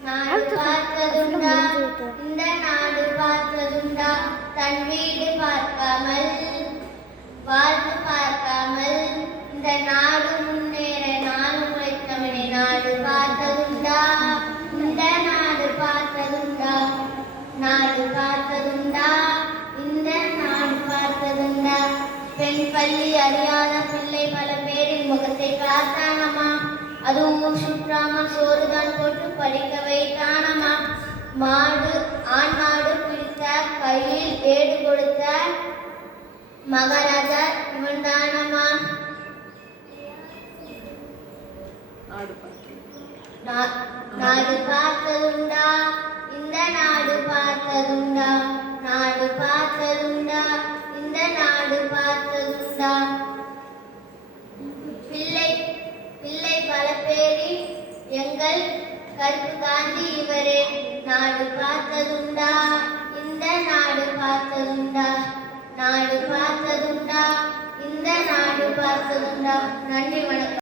நாடு பார்த்ததுண்டா இந்த நாடு பார்த்ததுண்டா தன் வீடு பார்க்காமல் வாழ்ந்து பார்க்காமல் இந்த நாடு முன்னேற நானும் உழைத்தவனை நாடு பார்த்ததுண்டா இந்த நாடு பார்த்ததுண்டா நாடு பார்த்ததுண்டா இந்த நாடு பார்த்ததுண்டா பெண் பள்ளி அறியாத பிள்ளை பல பேரின் முகத்தை பார்த்தானம்மா அதுவும் ஊர் சுற்றாமல் சோறுதான் போட்டு படிக்க வைத்தானம்மா மாடு ஆண் மாடு பிடித்த கையில் ஏடு கொடுத்த மகாராஜா இவன் தானம்மா நாடு பார்த்ததுண்டா இந்த நாடு பார்த்ததுண்டா நாடு பார்த்ததுண்டா இந்த நாடு பார்த்ததுண்டா பிள்ளை பிள்ளை பல பேரி எங்கள் கருப்பு காந்தி இவரே நாடு பார்த்ததுண்டா இந்த நாடு பார்த்ததுண்டா நாடு பார்த்ததுண்டா இந்த நாடு பார்த்ததுண்டா நன்றி வணக்கம்.